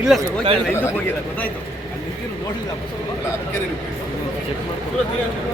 ಇಲ್ಲ ಸರ್ ಹೋಗಿಲ್ಲ ಗೊತ್ತಾಯ್ತು ಅಲ್ಲಿ ನೋಡ್ಲಿಲ್ಲ